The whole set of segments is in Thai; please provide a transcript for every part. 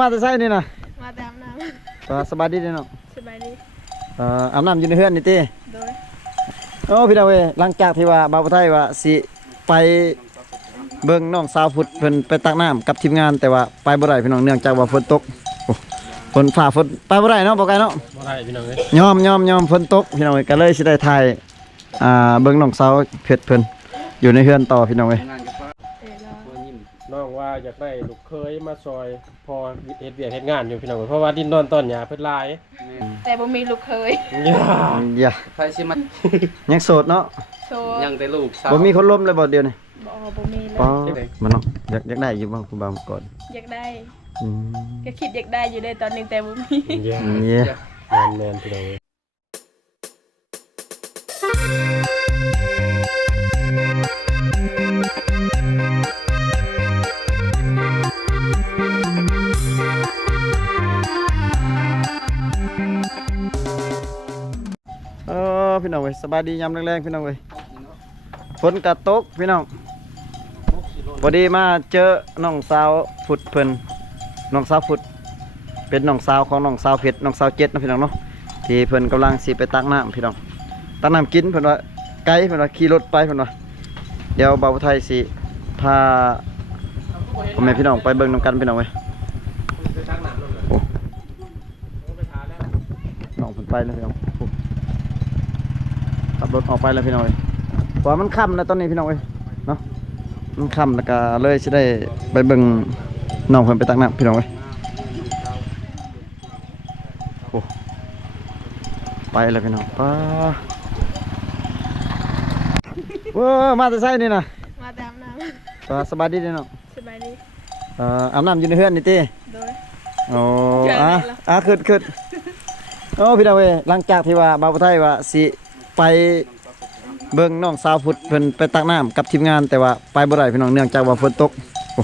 มาแต่ไสนี่นะมาแต่อาบน้สบายดีเนาะำสบายดีอาบน้ำอยู่ในเฮือนนี่ติโดยโอ้พี่น้องเอ้ยหลังจากที่ว่าบ่าวไทยว่าสิไปเบิ่งน้องสาวพุดเพิ่นไปตักน้ำกับทีมงานแต่ว่าไปบ่ได้พี่น้องเนื่องจากว่าฝนตกโอ้ฝนฟ้าฝนไปบ่ได้เนาะบ่ไกลเนาะบ่ได้พี่น้องเอ้ยยอมฝนตกพี่น้องเอ้ยก็เลยสิได้ถ่ายเบิ่งน้องสาวเพชรเพิ่นอยู่ในเฮือนต่อพี่น้องเอ้ย น้องว่าอยากได้ลูกเคยมาซอยพอเฮ็ดเวียกเฮ็ดงานอยู่พี่น้องเอ้ยเพราะว่าดินดอนต้นหญ้าเพิ่นหลาย แต่บ่มีลูกเคย อย่า ใครสิมา ยังโสดเนาะ โซ ยังแต่ลูกสาว บ่มีคนล้มเลยบ่เดียวนี่ บ่มีเล ปอย มันเนาะอยากได้อยู่บ่คุณบ่าวก่อน อยากได้ อืม ก็คิดอยากได้อยู่ได้ตอนนึงแต่บ่มี Yeah เนี่ย แม่นๆพี่น้องเอ้ย พี่น้องเว้ยสบายดียามแรงๆพี่น้องเว้ยฝนกระตกพี่น้องพอดีมาเจอน้องสาวฝุดเพิ่นน้องสาวฝุดเป็นน้องสาวของน้องสาวเพชรน้องสาวเจ็ดนะพี่น้องเนาะที่เพิ่นกำลังสิไปตักน้ำพี่น้องตักน้ำกินเพิ่นว่าไกลเพิ่นว่าขี่รถไปเพิ่นว่าเดี๋ยวบ่าวไทยสิพาพ่อแม่พี่น้องไปเบิ่งนำกันพี่น้องเว้ยโอ้น้องเพิ่นไปแล้วพี่น้องขับรถออกไปแล้วพี่น้องเอ้ยเพราะมันค่ำแล้วตอนนี้พี่น้องเอ้ยเนาะมันค่ำแล้วก็เลยสิได้ไปเบิ่งน้องเพิ่นไปตักน้ำพี่น้องเอ้ยโอ้ไปแล้วพี่น้องป้ามาแต่ไสนี่นะ มาแต่อาบน้ำสบายดีเนาะ สบายดี อาบน้ำอยู่ในเฮือนนี่ติ โดย โอ้ขึ้นโอ้พี่น้องเอ้ยหลังจากที่ว่าบ่าวไทยว่าสิไปเบิ่งน้องสาวพุดเพิ่นไปตักน้ำกับทีมงานแต่ว่าไปบ่ได้พี่น้องเนื่องจากว่าฝนตกโอ้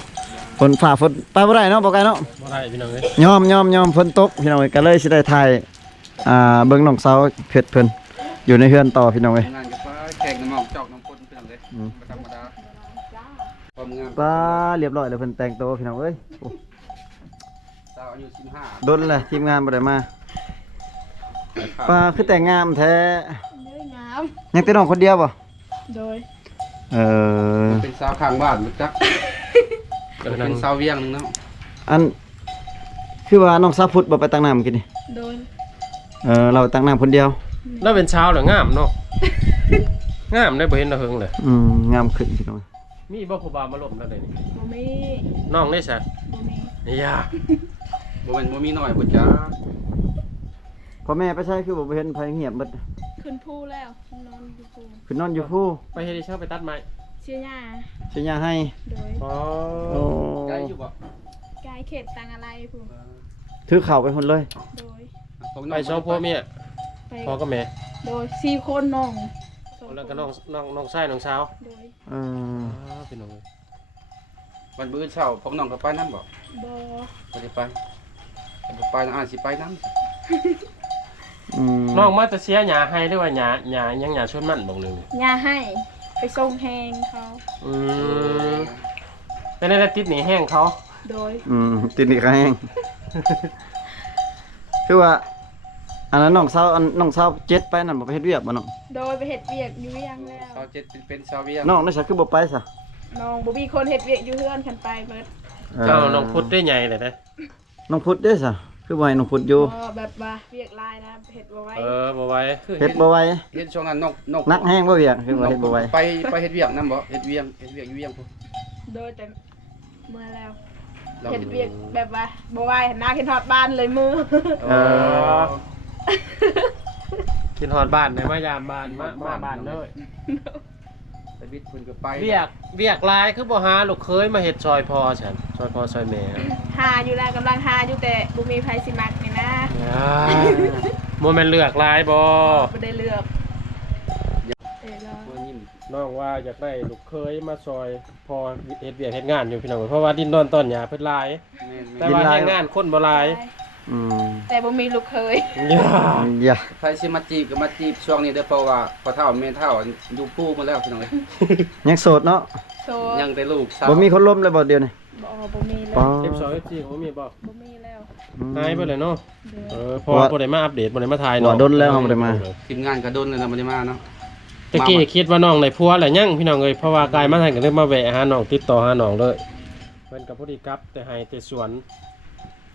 ฝนฟ้าฝนไปบ่ได้เนาะบ่ไกลเนาะ บ่ได้พี่น้องเอ้ย ยอมฝนตกพี่น้องเอ้ยก็เลยสิได้ถ่ายเบิ่งน้องสาวเพชรเพิ่นอยู่ในเฮือนต่อพี่น้องเอ้ย งานกับป้าแขกน้ำหมอกจอกน้ำพ่นเพิ่นเลยบ่ธรรมดาความงาม ป้าเรียบร้อยแล้วเพิ่นแต่งตัวพี่น้องเอ้ยโอ้ สาวอายุ15 ดนเลยทีมงานบ่ได้มาป้าคือแต่งงามแท้ เนื้องาม ยังแต่น้องคนเดียวบ่ โดย เป็นสาวข้างบ้านบ่จัก เออ เป็ นั่ง นสาวเวียงนึงเนาะ อันคือว่าน้องสาวพุดบ่ไปตักน้ำกินนี่ โดย เราตักน้ำคนเดียว แล้วเป็นเช้าเหรองามเนาะงามได้บ่เห็นดาวเฮิงเลย งามขึ้นพี่น้อง มีบ่ผู้บ่าวมาล้มแล้วได้นี่ บ่มี น้องได้ซะ บ่มี นี่ยา บ่แม่นบ่มีน้อยบ่จัก พ่อแม่ไปใช้คือบ่เห็นไผเงียบหมด ขึ้นภูแล้วนอนอยู่ภู คือนอนอยู่ผู้ ไปเฮ็ดให้เช้าไปตัดไม้ เชียร์หญ้า สิยาให้ โดย อ๋อ ไกลอยู่บ่ กายเขตตังอะไรภู ถือเข่าไปคนเลย โดย ไปสองพ่อเมีย ไป พ่อกับแม่ โดย4คนน้องสอง แล้วก็น้องชายน้องสาว โดย เออ พี่น้องเอ้ย วันมื้อเช้าพวกน้องก็ไปนำบ่ บ่ บ่ได้ไปบ่ไปอาจสิไปนำ น้องมาจะเสียหญ้าให้หรือว่าหญ้ายังหญ้าชวนมันบ่นึง หญ้าให้ไปส่งแหงเขา อืมแต่ในติดหนีแห้งเขา โดย ติดนี่ก็แห้ง คือว่าอันนั้นน้องสาวเจ็ดไปนั่นบ่ไปเฮ็ดเวียกบ่น้อง โดยไปเฮ็ดเวียกอยู่เวียงแล้ว สาวเจ็ดเป็นสาวเวียง น้องได้สักคือบ่ไปซะ น้องบ่มีคนเฮ็ดเวียกอยู่เฮือนคันไปเบิด เจ้าน้องพุทธได้ใหญ่เลยนะ น้องพุทธเด้ซะคือบ่ให้น้องพุทธอยู่ แบบว่าเวียกลายนะเฮ็ดบ่ไหว บ่ไหวคือ เฮ็ดบ่ไหว เฮ็ดช่วงนั้นนก นักแห้งบ่เวียกคือว่าเฮ็ดบ่ไหว ไปเฮ็ดเวียกนำบ่เฮ็ดเวียงอยู่เวียงพุ่น โดยแต่เมื่อแล้ว เรา เฮ็ดเวียกแบบว่าบ่ไหวหันหน้าขึ้นฮอดบ้านเลยมือ กินหอดบ้านได้มายามบ้านมาบ้านเลย ไปวิทย์เพิ่นก็ไป เวียกลายคือบ่หาลูกเคยมาเฮ็ดซอยพอฉันซอยพอซอยแม่ หาอยู่แล้วกำลังหาอยู่แต่บ่มีไผสิมักนี่นะ บ่แม่นเลือกลายบ่ บ่ได้เลือกรอ ตัวยิ้ม น้องว่าอยากได้ลูกเคยมาซอยพอเฮ็ดเวียกเฮ็ดงานอยู่พี่น้องเพราะว่าดินดอนต้นหญ้าเพิ่นหลาย แม่ แต่ว่าเฮ็ดงานคนบ่หลาย แต่บ่มีลูกเคย อย่า ใครสิมาจีบก็มาจีบช่วงนี้เด้อเพราะว่าพ่อเฒ่าแม่เฒ่าอยู่ปู่มาแล้วพี่น้องเอ้ย ยังโสดเนาะ โซ ยังแต่ลูกสาว บ่มีคนล้มเลยบ่เดียวนี่ บ่มีแล้ว ป้า F2 F4 บ่มีบ่ บ่มีแล้ว หายไปเลยเนาะ โดย เพราะว่าบ่ได้มาอัปเดตบ่ได้มาถ่าย ว่า เนาะ โดนแล้วบ่ได้มา ทีมงานก็โดนเลยนะบ่ได้มาเนาะ ตะกี้คิดว่าน้องได้ผัวแล้วยังพี่น้องเอ้ยเพราะว่ากายมาทันก็เลยมาแวะหาน้องติดต่อหาน้องเลยเพิ่นก็บ่ได้กลับแต่ให้แต่สวน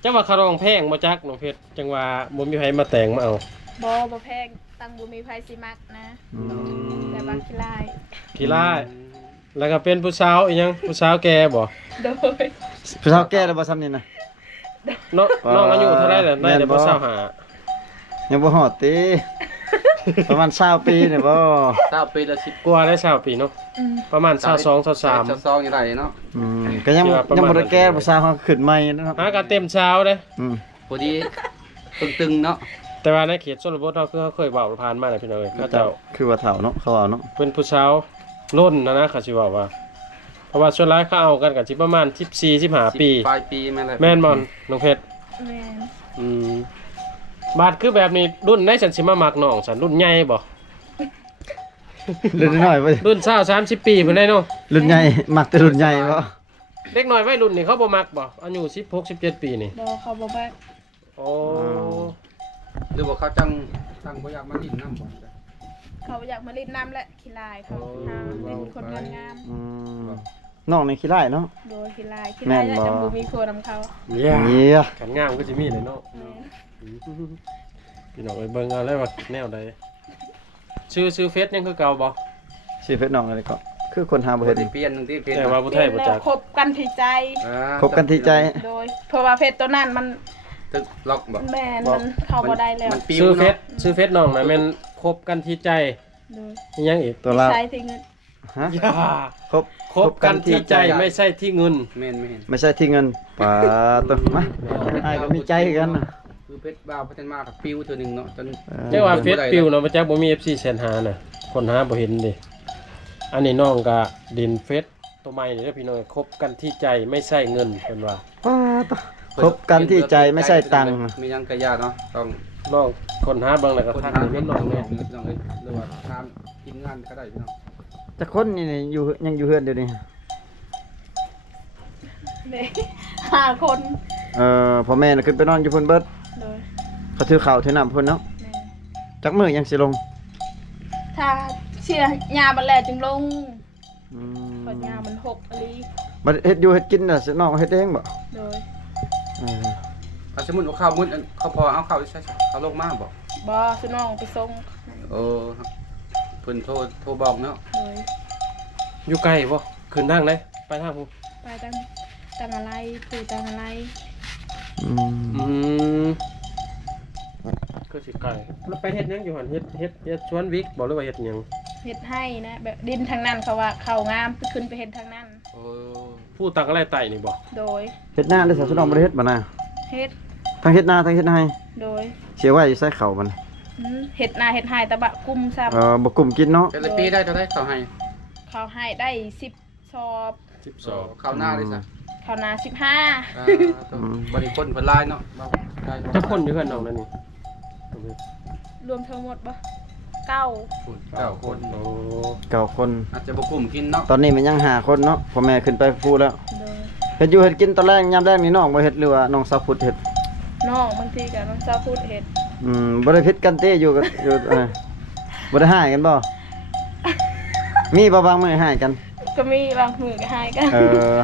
จังว่าคารองแพงบ่จักน้องเพชรจังว่าบ่มีไผมาแต่งมาเอา บ่แพงตั้งบ่มีไผสิมักนะ อืม แต่บางขี้ลาย ขี้ร้ายแล้วก็เป็นผู้สาวอีหยังผู้สาวแก่บ่ โดย ผู้สาวแก่แล้วบ่ซ้ำนี่นะ น้องอายุเท่าไหร่แล้วได้แต่บ่สาวหา ยังบ่ฮอดติประมาณ20ปีนี่บ่ 20ปีละ10 กว่าได้20ปีเนาะ อืม ประมาณ22 23 22อยู่ได้เนาะ อืมก็ยังบ่ได้แก่ผู้สาวเขาขึ้นใหม่นะครับ หากันเต็มเช้าเด้ อืม พอดีตึงๆเนาะ แต่ว่าในเขตชนบทเราคือเขาเคยเว้าผ่านมาแล้วพี่น้องเอ้ยเขาเจ้า คือว่าเฒ่าเนาะเขาว่าเนาะ เป็นผู้สาวรุ่นนะเขาสิว่าเพราะว่าส่วนหลายเขาเอากันกันสิประมาณ14 15ปี ปลายปีแม่นแหละ แม่นบ่น้องเพชร แม่น อืมบาดคือแบบนี้รุ่นไหนฉันสิมามักน้องฉันรุ่นใหญ่บ่ รุ่นน้อยไป รุ่น20 30ปีเพิ่นได้เนาะ รุ่นใหญ่มักแต่รุ่นใหญ่บ่ เด็กน้อยวัยรุ่นนี่เขาบ่มักบ่อายุ16 17ปีนี่ บ่เขาบ่มัก โอ้ หรือว่าเขาจังบ่อยากมาลิ้นน้ำบ่ เขาอยากมาเล่นน้ำและขี้ลายเขาหาเป็นคนงาม อืมน้องนี่ขี้ร้ายเนาะ ๆโดยขี้ลาย แม่น แล้ว บ่ จังบ่มีคนนำเขา เนี่ย เนี่ย กันงามก็สิมีเลยเนาะ แม่น พี่น้องเอ้ยเบิ่งเอาเลยว่าแนวใดชื่อเฟซยังคือเก่าบ่ ชื่อเพชรน้องอะไรก็คือคนหาบ่ บ่ เห็น ได้เปลี่ยนนึงที่เปลี่ยน แต่ว่าผู้ไทยบ่จัก คบกันที่ใจ คบกันที่ใจ โดยเพราะว่าเพชรตัวนั้นมัน ตึกล็อกบ่ แม่นมันเข้าบ่ได้แล้ว มันปิว ชื่อเฟซน้องน่ะแม่นคบกันที่ใจ โดย อีหยังอีก ตัวละ ใช้ที่เงิน ฮะ อย่า คบ กันที่ใจไม่ใช่ที่เงิน แม่น ไม่ใช่ที่เงินป่าตัวมาอ้ายก็มีใจกันนะ คือเพชรบ่าวพัฒนากับปิวเทื่อนึงเนาะจน จังว่าเฟซปิวเนาะบ่จักบ่มี FC แสนหาน่ะคนหาบ่เห็นดิอันนี้น้องก็ดินเฟซตัวใหม่นี่เด้อพี่น้องคบกันที่ใจไม่ใช่เงินเพิ่นว่า ป่าตัวคบกันที่ใจไม่ใช่ตังค์ มียังกะยาเนาะต้อง น้องคนหาเบิ่งแล้วก็ทักให้เห็นน้องแน่ น้องเอ้ยหรือว่าทางทีมงานก็ได้พี่น้อง จะคนนี่อยู่ยังอยู่เฮือนเดี๋ยวนี้ เด้5 คน พ่อแม่น่ะขึ้นไปนอนอยู่พุ่นเบิด โดย เขาถือข้าวถือน้ำพุ่นเนาะ แม่ จักมื้อยังสิลง ถ้าเชียร์ยาบันแลจึงลง อืม เพราะยามันหกอลี บัดเฮ็ดอยู่เฮ็ดกินน่ะสิน้องเฮ็ดเองบ่ โดย เออ ถ้าสมมุติว่าข้าวมื้อเขาพอเอาข้าวใส่เขาลงมาบ่ บอสุน้องไปส่ง เออเพิ่นโทรบอกเนาะ โดย อยู่ไกลบ่ขึ้นทางไหนไปทางผู้ ไปตั้งอะไรปู่ตั้งอะไร อืม อืมก็สิไกลแล้วไปเฮ็ดหยังอยู่หั่นเฮ็ดสวนวิกบ่หรือว่าเฮ็ดหยัง เฮ็ดให้นะแบบดินทางนั้นเขาว่าเขางามไปขึ้นไปเฮ็ดทางนั้น เออ ผู้ตักอะไรไต่นี่บ่ โดย เฮ็ดหน้าได้อสิน้องบ่ได้เฮ็ดบ่น่ะ เฮ็ด ทั้งเฮ็ดหน้าทั้งเฮ็ดให้ โดย เสียไว้อยู่ใส่ข้าวมัน เฮ็ดนาเฮ็ดให้ตะบะกุมซ้ บ่กลุ่มกินเนาะ แต่ละปีได้เท่าไดเขาให้ ำเขาให้ได้10 ชอบ 12 ข้าวหน้าเลยซะ เขานา บริคนเพิ่นหลายเนาะได้ จักคนอยู่เฮือนน้องนั่นนี่ 15รวมทั้งหมดบ่9 9คน โอ้ เก้าคน อาจจะบ่กลุ่มกินเนาะ ตอนนี้มันยังหาคนเนาะพ่อแม่ขึ้นไปฟูแล้ว โดย เฮ็ดอยู่เฮ็ดกินตอนแรกยามแรกนี่น้องบ่เฮ็ดหรือว่าน้องสาวพุดเฮ็ด น้องบางทีก็น้องเจ้าพูดเฮ็ด บ่ได้ผิดกันเต้อยู่กับอยู่บ่ได้หายกันบ่มีบ่บางมื้อหายกัน ก็มีบางมือก็ให้กัน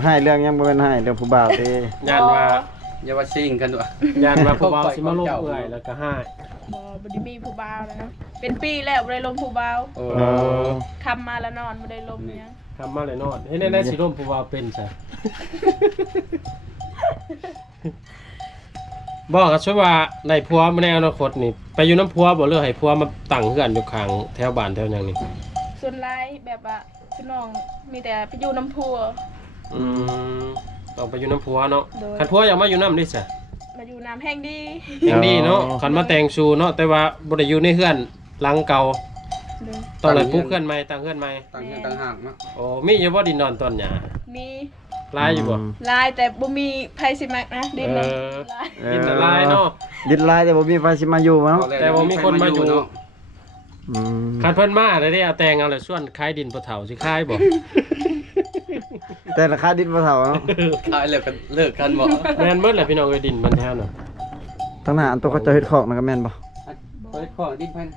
หายเรื่องยังบ่แม่นหายเรื่องผู้บ่าวเต้ ย่านว่า อย่าว่าซิงกันด้วย ย่านว่าผู้บ่าวสิมาลงเอื้อยแล้วก็หาย บ่ได้มีผู้บ่าวแล้วนะเป็นปีแล้วบ่ได้ลมผู้บ่าว โอ้ คำมาแล้วนอนบ่ได้ลมหยัง ทำมาเลยนอนเฮ็ดได้สิร่มผู้บ่าวเป็นซะบอกกันซะว่าได้ผัวมาในอนาคตนี่ไปอยู่น้ำผัวบ่เลือกให้ผัวมาตั้งเฮือนอยู่ข้างแถวบ้านแถวหยังนี่ ส่วนหลายแบบว่าพี่น้องมีแต่ไปอยู่น้ำพัว อืมต้องไปอยู่น้ำผัวเนาะ โดย คันผัวอยากมาอยู่น้ำดิซะ มาอยู่น้ำแห้งดี ยังดีเนาะคันมาแต่งชูเนาะแต่ว่าบ่ได้อยู่ในเฮือนหลังเก่า โดย ต้องเลยปลูกเฮือนใหม่ตั้งเฮือนใหม่ ต่างเงินต่างหากเนาะ โอ้มีอยู่บ่ดินนอนต้นหญ้า มี หลายอยู่บ่ หลายแต่บ่มีไผสิมักนะดินนั้น เออ หลาย ดินละลายเนาะ ดินลายแต่บ่มีไฟสิมาอยู่เนาะ แต่ว่ามีคนมาอยู่ เนาะ อืม คันเพิ่นมาได้เอาแต่งเอาเลยส่วนขายดินบ่เฒ่าสิขายบ่ แต่ราคาดินบ่เท่าเนาะ ขายแล้วกันเลิกกันบ่ แม่นเบิดแหละพี่น้องเอ้ยดินมันแท้น่ะ ทั้งหน้าอันตัวเขาเจะเฮ็ดของนั่นก็แม่นบ่ เฮ้ยข้อดินเพิ่น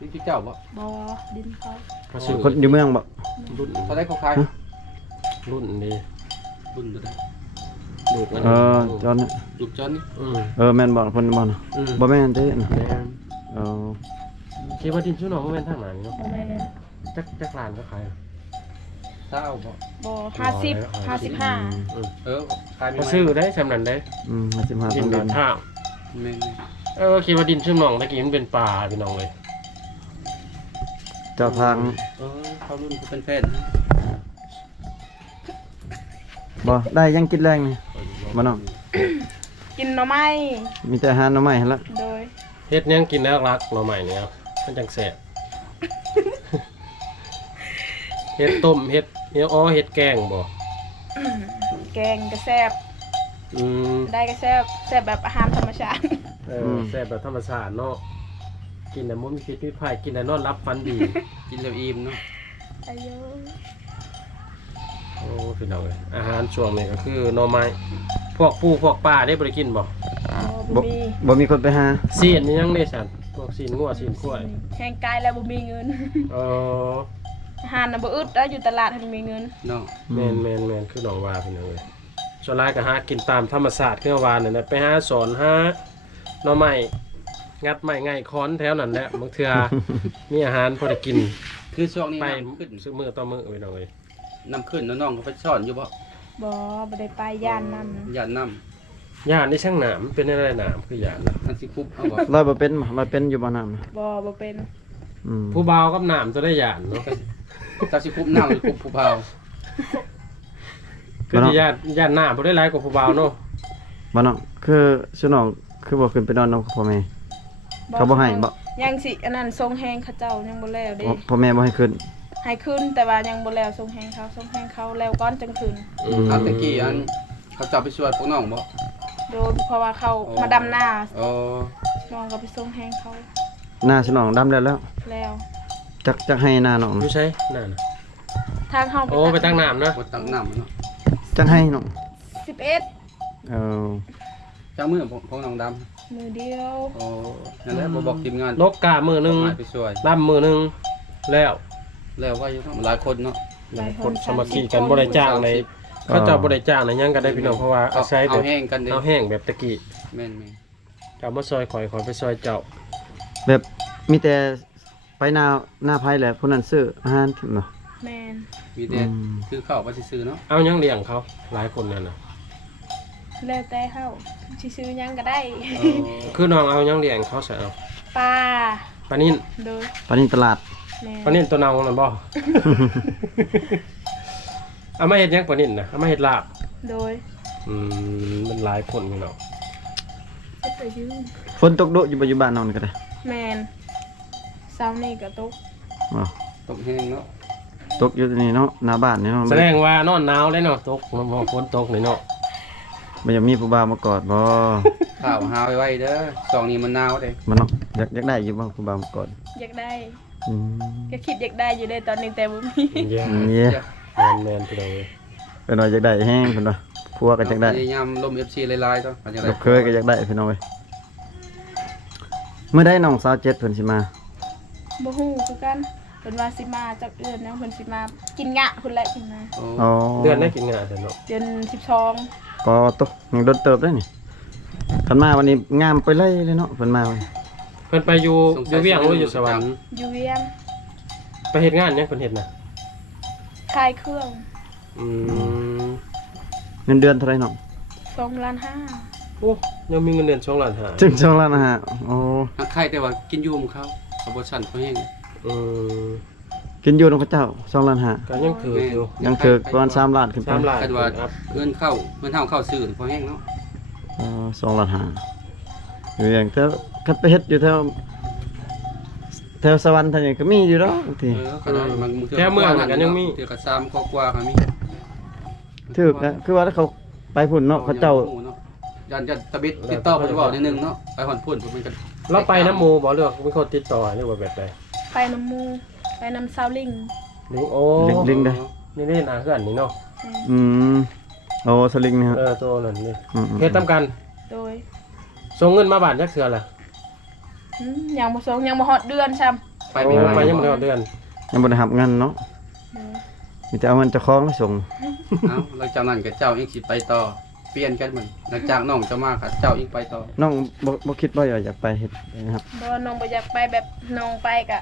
ดินที่เจ้าบ่ บอดินเขา เขาซื้อ คนอยู่เมืองบ่ รุ่น เขาได้เขาขาย รุ่นดี บุญบ่ได้ ลูกมัน จอนเนี่ย ลูกจอนนี่ แม่นบ่เพิ่นบ่เนาะบ่แม่นเด้น่ะ แม่น เออ คิดว่าดินชื่อน้องบ่แม่นทางไหนเนาะ แม่ จักรานก็ขาย เศร้าบ่ บอ55 ขายไม่ เขา ไหว ซื้อได้สำนั้นได้ 55 ดิน ตำ ดิ บล นข้าว แม่น คิดว่าดินชื่อน้องตะกี้มันเป็นป่าพี่น้องเลย เจ้าทาง เขารุ่นเขาเป็นแฟน บ่ได้ยังกินแรงนี่บ่น้อง กินหน่อไม้ มีแต่อาหารหน่อไม้หั่นละ โดย เฮ็ดยังกินแล้วรักเราใหม่เนี่ยครับมันจังแสบ เฮ็ดต้มเฮ็ดเฮ็ดแกงบ่ แกงกระแซบ อืม ได้กระแซบแซบแบบอาหารธรรมชาติ แซ่บแบบธรรมชาติเนาะกินแต่บ่มีพิษมีภัยกินแต่นอนรับฝันดี กินแล้วอิ่มเนาะ อายุ โอ้พี่น้องเอ้ยอาหารช่วงนี้ก็คือหน่อไม้พวกปูพวกปลาได้บ่ได้กินบ่ บ่มี บ่มีคนไปหา ซีนนี่ยังได้สั่นพวกซีนงัวซีนกล้วย แห้งกายแล้วบ่มีเงิน เออ อาหารน่ะบ่อึดแล้วอยู่ตลาดทันมีเงิน เนาะ แม่นคือน้องว่าพี่น้องเอ้ยส่วนหลายก็หากินตามธรรมชาติคือว่านั่นน่ะไปหาสอนหาหน่อไม้งัดไม้ง่ายค้อนแถวนั้นแหละบางเทื่อ มีอาหารพอได้กิน คือช่วงนี้ ไป น้ำขึ้น ซื้อมือต่อมือพี่น้องเอ้ย น้ำขึ้นน้องเขาไปซ่อนอยู่บ่ บ่ได้ไปย่านนั้น ย่านน้ ย่านนี่ช่างหนามเป็นอะไรหนามคือย่านน่ะ ำอันสิคุบเอาบ่ ร้อยบ่เป็นบ่เป็นอยู่บ่น้ำนะ บ่เป็น ผู้บ่าวกับหนามจะได้ย่านเนาะ ถ้าสิคุบน้ำหรือคุบผู้เบา คือที่ย่านหนามบ่ได้หลายกว่าผู้บ่าวเนาะ บ่น้องคือชื่อน้องคือบ่ขึ้นไปนอนนำพ่อแม่ เขาบ่ให้บ่ ยังสิอันนั้นทรงแฮงเขาเจ้ายังบ่แล้วเด้ พ่อแม่บ่ให้ขึ้น ให้ขึ้นแต่ว่ายังบ่แล้วทรงแฮงเขาแล้วก่อนจังขึ้น อันตะกี้อันเขาจับไปช่วยพวกน้องบ่ โดยเพราะว่าเขามาดำหน้า อ๋อ น้องก็ไปทรงแฮงเขา หน้าชื่อน้องดำแล้ว แล้ว จักให้หน้าน้อง อยู่ใช่นั่นน่ะ ทางเฮา โอ้ไปตั้งหนามนะ บ่ตั้งน้ำเนาะ จักให้น้อง 11 เออ จังมือพวกน้องด มือเดียว ำอ๋อนั่นแหละบ่บอกทีมงาน นกกามือหนึง หายไปช่วย ลำมือหนึงแล้ว แล้วว่าอยู่เนาะหลายคนเนาะ คนสมัครขี่กันบ่ได้จ้างในเขาเจ้าบ่ได้จ้างในหยังก็ได้พี่น้องเพราะว่าอาศัยแบ เอา บ แห้งกันเด้ เอาแห้งแบบตะกี้ แม่น เจ้ามาซอยข่อยไปซอยเจ้า แบบมีแต่ไปหน้าไผแหละผู้นั้นซื้ออาหารเนาะ แม่น ๆมีแต่คือข้าวว่าสิซื้อเนาะ เอาหยังเลี้ยงเขาหลายคนนั่นน่ะ แล้วแต่เฮาสิซื้อหยังก็ได้ คือน้องเอาหยังเลี้ยงเขาซะเอา ปลา ปลานิ่น โดย ปานนี้ตลาด แม่ ปลานิ่นตัวเนานั่นบ่ เอามาเฮ็ดหยังปลานิ่นน่ะเอามาเฮ็ดลาบ โดย มันหลายคนพี่น้อง ก็ไปยืม ฝนตกดุอยู่ปัจจุบันน้องนี่ก็ได้ แม่นเช้านี้ก็ตก อ๋อ ตกแห้งเนาะ ตกอยู่นี่เนาะหน้าบ้านนี่เนาะ แสดงว่านอนหนาวเลยเนาะตกมันบ่ฝนตกนี่เนาะ มันจะมีผู้บ่าวมากอดบ่ ข้าวหาไว้เด้อช่วงนี้มันหนาวเด้ มันเนาะอยากได้อยู่บ่ผู้บ่าวมากอด อยากได้ อืม ก็คิดอยากได้อยู่ได้ตอนนี้แต่บ่มี เยี่ยม เนี่ย แม่นพี่น้องเอ้ย เป็นว่าอยากได้แห้งเพิ่นว่าผัวก็อยากได้ พยายามลม FC หลายๆต้องมันจะได้ ลูกเคยก็อยากได้พี่น้องเอ้ยเมื่อได้น้องสาวเจ็ดเพิ่นสิมา บ่ฮู้คือกันเพิ่นว่าสิมาจากเดือนยังเพิ่นสิมากินงะเพิ่นแหละกินมา โอ้ อ๋อ เดือนได้กินงานแต่เนาะ เดือน12 ก็ตกยังโดนเติบได้นี่คันมาวันนี้งามไปเลยเนาะเพิ่นมาวันนี้ เพิ่นไปอยู่เวียงหรืออยู่สวรรค์ อยู่เวียง ไปเฮ็ดงานหยังเพิ่นเฮ็ดน่ะ ขายเครื่อง อืม เงินเดือนเท่าไหร่น้อง 2.5 ล้าน โอ้ยังมีเงินเดือน2ล้านห้า จึง2ล้านนะฮะโอ้ ทางไข่แต่ว่ากินอยู่ของเขาเขาบ่สั่นเขาแห้ง อืม กินอยู่นำพระเจ้า2ล้านห้า ก็ยังถืออยู่ ยังถือประมาณ3ล้านขึ้นไป 3ล้าน คันว่า ครับ เงินเข้าเงินเฮาเข้าซื้อเขาแห้งเนาะ 2ล้านห้าอยู่อย่างแถวคันไปเฮ็ดอยู่แถวสวรรค์ทางนี้ก็มีอยู่ดอกบางที ก็ได้มัน แค่เมืองกันยังมี เทื่อก็3กว่าๆก็มี ถูกนะคือว่าถ้าเขาไปพุ่นเนาะเขาเจ้า ยันตะบิดติดต่อบ่ได้บอกนิดนึงเนาะไปฮอดพุ่นมันก็ เราไปน้ำหมู่บ่หรือว่ามีคนติดต่อหรือว่าแบบใด ไปน้ำหมูไปน้ำซาวลิง ลิงโอ้ ลิงได้ นี่อาเฮือนนี่เนาะ อืมโอ้สลิงนี่ฮะ ตัวนั้นนี่ อืม เฮ็ดทำกัน โดย ส่งเงินมาบาทจักเทื่อล่ะ ยังบ่ส่งยังบ่ฮอดเดือนซ้ำ ไป โอ้ ไม่ไหว ไปยังบ่ได้เดือน ยังบ่ได้หับเงินเนาะมีแต่เอาเงินเจ้าของมาส่ง เอ้าหลังจากนั้นก็เจ้าอีกสิไปต่อเปลี่ยนกันมันหลังจากน้องจะมาก็เจ้าอีกไปต่อ น้องบ่คิดว่าอยากไปเฮ็ดนะครับ บ่น้องบ่อยากไปแบบน้องไปก็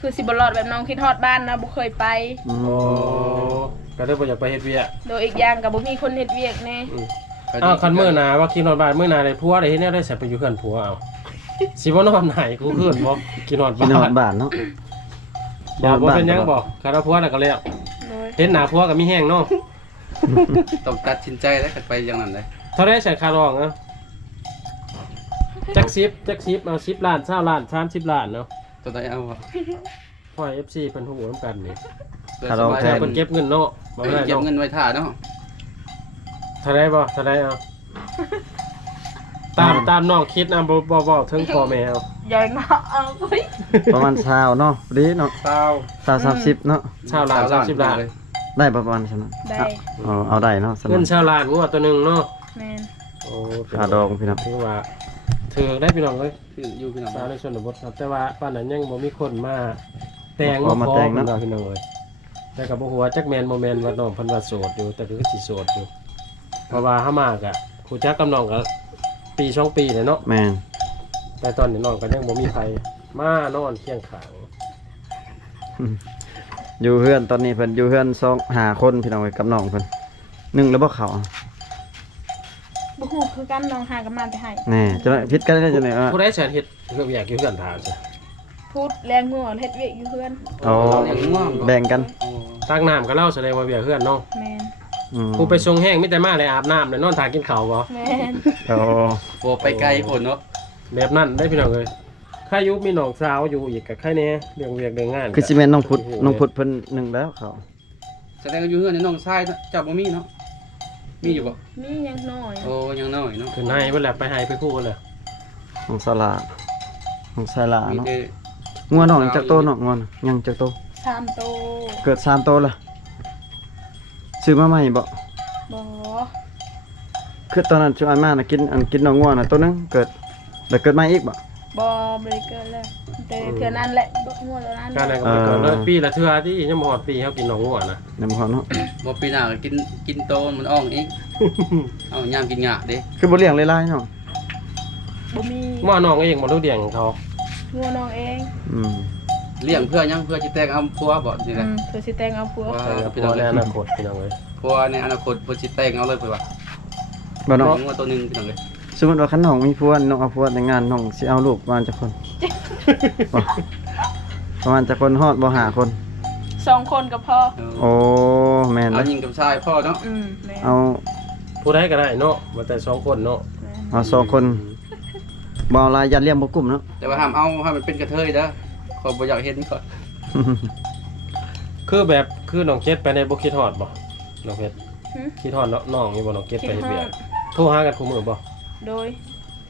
คือสิบ่รอดแบบน้องคิดฮอดบ้านนะบ่เคยไป อืม โอ้ก็เลยบ่อยากไปเฮ็ดเวียก โดยอีกอย่างก็บ่มีคนเฮ็ดเวียกแน่ อ้าวคันมื้อหน้าว่ากินฮอดบ้านมื้อหน้าได้ผัวได้เฮ็ดแนวได้ใส่ไปอยู่เฮือนผัวเอาสิบ่นอนไหนกูเฮือนบ่กินฮอด กินฮอ บ้า ด น บ้านเนาะ บ่เป็นหยังบ่คันว่าผัวน่ะก็แล้ว โดย เห็นหน้าผัวก็มีแห้งเนาะ ต้องตัดสินใจแล้วกันไปอย่างนั้นเลย เท่าได้ใส่คารองอ่ะจักซิปเอา10ล้าน20ล้าน30ล้านเนาะ ตัวไหนเอาวะ พ่อ FC เพิ่นฮู้นำกันนี่ เพื่อ คา ส รอง บาย แท แต่ น เพิ่นเก็บเงินเนาะบ่ได้ เก็บ เนาะ เงินไว้ท่าเนาะ เท่าได้บ่เท่าได้เอาตามน้องคิดนะบ่ถึงพ่อแม่เอา ยายเนาะเอาเฮ้ย ประมาณ20เนาะพอดีเนาะ เศร้า 30เนาะ 20ล้าน30ล้าน เลย ได้ประมาณซั่นเนาะ ได้ เอาได้เนาะสำห เงิ รับ น20ล้านงัวตัวหนึงเนาะ แม่น โอ้ ค่าดองพี่น้อง ถือว่าถือได้พี่น้องเอ้ย พี่อยู่พี่น้อง สาวในชนบทครับแต่ว่าป่านนั้นยังบ่มีคนมาแต่ง มาแต่ง เนาะ เนาะ พี่น้องเอ้ยแต่ก็บ่ฮู้ว่าจักแม่นบ่แม่นว่าน้องเพิ่นว่าโสดอยู่แต่ก็คือสิโสดอยู่เพราะว่าเฮามากอะฮู้จักกับน้องก็ปี2ปีเลยเนาะ แม่น แต่ตอนนี้น้องก็ยังบ่มีใครมานอนเคียงข้าง อยู่เฮือนตอนนี้เพิ่นอยู่เฮือน5คนพี่น้องเอ้ยกับน้องเพิ่นนึ่งแล้วบ่เข้า บ่ฮู้คือกันน้องหากันมาแต่ให้ แน่จะได้ผิดกันได้จังได๋ ผู้ใดแสนเฮ็ดเรื่องอยากอยู่กันถามซะ พูดแรงงัวเฮ็ดเวียกอยู่เพื่อน เอาแบ่งกัน โอ้ ตักน้ำก็เล่าแสดงว่าเวียกเฮือนเนาะ แม่น อืม ผู้ไปส่งแห้งมีแต่มาเลยอาบน้ำเลยนอนทากินข้าวบ่ แม่น เอา โหไปไกลผลเนาะ แบบนั้นได้พี่น้องเอ้ยใครอยู่มีน้องสาวอยู่อีกก็ใครแน่เรื่องเวียกเรื่องงาน คือสิแม่นน้องพุทธเพิ่นนึ่งแล้วเขา แสดงว่าอยู่เฮือนในน้องชายเจ้าบ่มีเนาะมีอยู่บ่ มียังน้อย โอ้ยังน้อยเนาะ ขึ้นให้เพิ่นแหละไปให้ไปคู่กันเลย น้องสลาน้องสลา มี เนาะ แต่ งัวน้องจักโตเนาะงัวน่ะยังจักโต 3โต เกิด3โตละซื้อมาใหม่บ่ บ่ คือตอนนั้นช่วอาม่าน่ะกินน้องงัวน่ะตัวหนึงเกิดแล้วเกิดใหม่อีกบ่ บ่บริเกินแล้วแต่เทื่อนั้นแหละบ่งัวตัวนั้น การนั้นก็ไปก่อนเลยปีละเทื่อที่ยังบ่ฮอดปีเฮากินน้องงัวนะ นำพอเนาะ บ่ปีหน้าก็กินโตมันอ่องอีกเอายามกินหญ้าเด้ คือบ่เลี้ยงหลายๆเนาะ บ่มี ว่าน้องเองบ่รู้เดียงของเขา งัวน้องเอง อืม เลี้ยงเพื่อยังเพื่อสิแต่งเอาผัวบ่นี่แหละ เพื่อสิแต่งเอาผัว ว่า แต่ก็พอในอนาคตพี่น้องเอ้ย ผัวในอนาคตเพิ่นสิแต่งเอาเลยเพิ่นว่า บ่น้อง งัวตัวหนึงพี่น้องเอ้ย สมมุติว่าคันน้องมีผัวน้องเอาผัวแต่งงานน้องสิเอาลูกประมาณจักคนบ่ประมาณจักคนฮอดบ่5คน 2 คนก็พอ โอ้แม่น เอา นะ หญิงกับชายพ่อเนาะ แม่น เอา ผู้ใดก็ได้เนาะมาแต่2คนเนาะ แม่น เอา2คนบ่เอาหลายยัดเลี้ยงบ่กลุ่มเนาะ แต่ว่าห้ามเอาให้มันเป็นกระเทยเด้อขอยบ่อยากเห็นก่อน คือแบบคือน้องเจ็ดไปในบ่คิดฮอดบ่น้องเพชร หึ คิดฮอดน้องอยู่บ่น้องเจ็ด คิ ไป ด เฮ็ด ฮอ เวีย ด กโทรหากันคู่มื้อบ่ โดย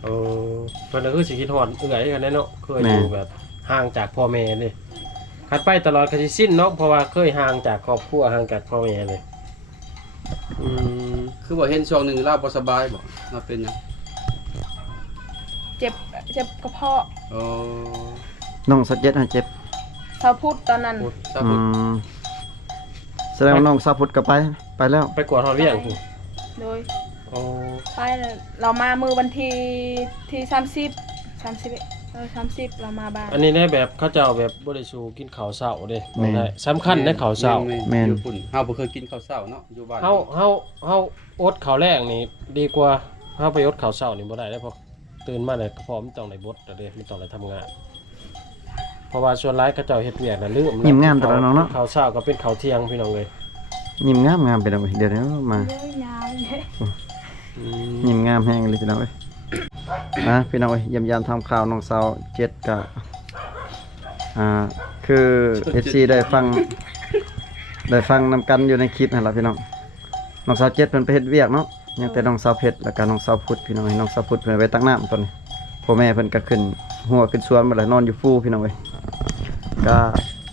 เออเพิ่นก็คือสิคิดฮอดเอื้อยกันแน่เนาะเคยอยู่แบบห่างจากพ่อแม่นี่คัดไปตลอดก็สิสิ้นเนาะเพราะว่าเคยห่างจากครอบครัวห่างจากพ่อแม่เลยอืม คือบ่เห็นช่วงหนึงเราบ่สบายบ่เราเป็นหยัง เจ็บกระเพาะ โอ้ น้องสักเจ็ดให้เจ็บ เสาพุธตอนนั้น ถ้า อื พูด มแสดงว่าน้องสาวพุทธก็ไปแล้ว ไปกวดฮอดเวียงพู้ โดย โอ้ ไปแล้วเรามามือวันที่30เรามาบ้าน อันนี้ได้แบบเขาเจ้าแบบบ่ได้สู่กินข้าวเช้าเด้บ่ได้สำคัญในข้าวเช้า แม่น อยู่ปุ่นเฮาบ่เคยกินข้าวเช้าเนาะอยู่บ้าน เฮาอดข้าวแรกนี่ดีกว่าเฮาไปอดข้าวเช้านี่บ่ได้เด้อเพราะตื่นมาแล้วกระเพาะมันต้องได้บดเด้มันต้องได้ทำงาน เพราะว่าส่วนหลายเขาเจ้าเฮ็ดเวียกน่ะลืม ยิ้มงามแต่ละน้องเนาะ ข้าวเช้าก็เป็นข้าวเที่ยงพี่น้องเอ้ย ยิ้มงามไปแล้วเว้ยเดี๋ยวมา เยอะยาวเลย อืม ยิ้มงามแห้งเลยพี่น้องเอ้ยพี่น้องเอ้ยเยี่ยมยามทำข่าวน้องสาวเจ็ดก็คือ FC ได้ฟังนำกันอยู่ในคลิปนั่นล่ะพี่น้องสาวเจ็ดเพิ่นไปเฮ็ดเวียกเนาะยังแต่น้องสาวเพชรแล้วก็น้องสาวพุทธพี่น้องเอ้ยน้องสาวพุทธเพิ่นไปตักน้ำตอนนี้พ่อแม่เพิ่นก็ขึ้นหัวขึ้นสวนหมดแล้วนอนอยู่ฟูพี่น้องเอ้ยก็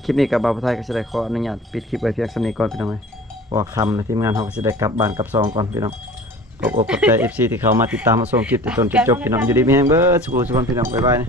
คลิปนี้กับบ่าวไทยก็สิได้ขออนุญาตปิดคลิปไว้เพียงส่านี้ก่อนพี่น้องเอ้ย ว่าคำนะทีมงานเขาก็สิได้กลับบ้านกลับซองก่อนพี่น้องขอบอกขอบใจ FC ที่เขามาติดตามมาส่งคลิปแต่ต้นจนจบพี่น้องอยู่ดีมีแฮงเบิดสุขสุขคนพี่น้องบ๊ายบายนะ